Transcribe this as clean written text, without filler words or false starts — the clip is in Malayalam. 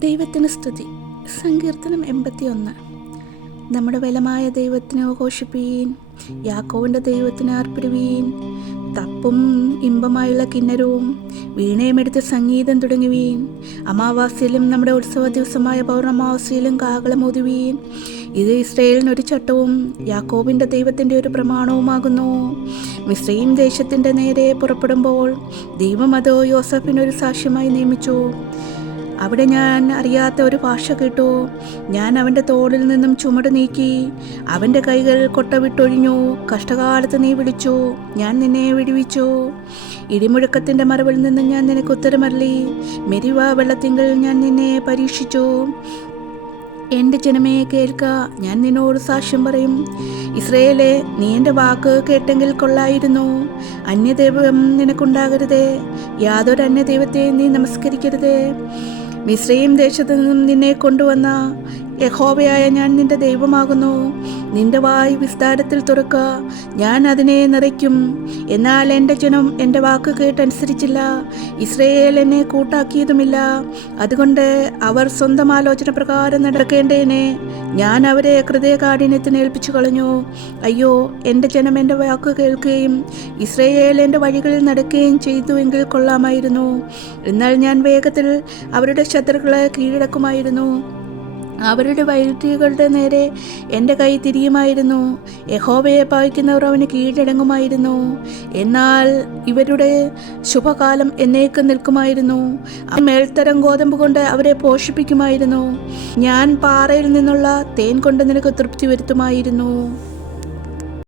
ദൈവത്തിന് സ്തുതി. സങ്കീർത്തനം 81. നമ്മുടെ ബലമായ ദൈവത്തിന് ആഘോഷിപ്പീൻ, യാക്കോവിൻ്റെ ദൈവത്തിന് ആർപ്പിടുവീൻ. തപ്പും ഇമ്പമായുള്ള കിന്നരവും വീണയുമെടുത്ത് സംഗീതം തുടങ്ങുവീൻ. അമാവാസ്യയിലും നമ്മുടെ ഉത്സവ ദിവസമായ പൗർണമാവാസ്യയിലും കാഹളമോതുവീൻ. ഇത് ഇസ്രായേലിനൊരു ചട്ടവും യാക്കോബിൻ്റെ ദൈവത്തിൻ്റെ ഒരു പ്രമാണവുമാകുന്നു. മിസ്രയീം ദേശത്തിൻ്റെ നേരെ പുറപ്പെടുമ്പോൾ ദൈവം അത് യോസഫിനൊരു സാക്ഷ്യമായി നിയമിച്ചു. അവിടെ ഞാൻ അറിയാത്ത ഒരു ഭാഷ കേട്ടു. ഞാൻ അവൻ്റെ തോളിൽ നിന്നും ചുമട് നീക്കി, അവൻ്റെ കൈകൾ കൊട്ട വിട്ടൊഴിഞ്ഞു. കഷ്ടകാലത്ത് നീ വിളിച്ചു, ഞാൻ നിന്നെ വിടുവിച്ചു. ഇടിമുഴക്കത്തിൻ്റെ മറവിൽ നിന്ന് ഞാൻ നിനക്ക് ഉത്തരമരളി. മെരിവ വെള്ളത്തിങ്കൽ ഞാൻ നിന്നെ പരീക്ഷിച്ചു. എൻ്റെ ജനമേ കേൾക്ക, ഞാൻ നിന്നോട് സാക്ഷ്യം പറയും. ഇസ്രായേലേ, നീ എൻ്റെ വാക്ക് കേട്ടെങ്കിൽ കൊള്ളായിരുന്നു. അന്യദൈവം നിനക്കുണ്ടാകരുതേ, യാതൊരു അന്യദൈവത്തെ നീ നമസ്കരിക്കരുതേ. മിസ്രയീം ദേശത്തു നിന്നും നിന്നെ കൊണ്ടുവന്ന യഹോവയായ ഞാൻ നിന്റെ ദൈവമാകുന്നു. നിന്റെ വായ് വിസ്താരത്തിൽ തുറക്ക, ഞാൻ അതിനെ നിറയ്ക്കും. എന്നാൽ എൻ്റെ ജനം എൻ്റെ വാക്ക് കേട്ടനുസരിച്ചില്ല, ഇസ്രായേൽ എന്നെ കൂട്ടാക്കിയതുമില്ല. അതുകൊണ്ട് അവർ സ്വന്തം ആലോചന പ്രകാരം നടക്കേണ്ടേനെ ഞാൻ അവരെ ഹൃദയകാഠിന്യത്തിന് ഏൽപ്പിച്ചു കളഞ്ഞു. അയ്യോ, എൻ്റെ ജനം എൻ്റെ വാക്ക് കേൾക്കുകയും ഇസ്രായേൽ എൻ്റെ വഴികളിൽ നടക്കുകയും ചെയ്തുവെങ്കിൽ കൊള്ളാമായിരുന്നു. എന്നാൽ ഞാൻ വേഗത്തിൽ അവരുടെ ശത്രുക്കളെ കീഴടക്കുമായിരുന്നു. അവരുടെ വൈരികളുടെ നേരെ എൻ്റെ കൈ തിരിയുമായിരുന്നു. യഹോവയെ പായിക്കുന്നവർ അവന് കീഴടങ്ങുമായിരുന്നു. എന്നാൽ ഇവരുടെ ശുഭകാലം എന്നേക്കും നിൽക്കുമായിരുന്നു. മേൽത്തരം ഗോതമ്പ് കൊണ്ട് അവരെ പോഷിപ്പിക്കുമായിരുന്നു. ഞാൻ പാറയിൽ നിന്നുള്ള തേൻ കൊണ്ട് നിനക്ക് തൃപ്തി വരുത്തുമായിരുന്നു.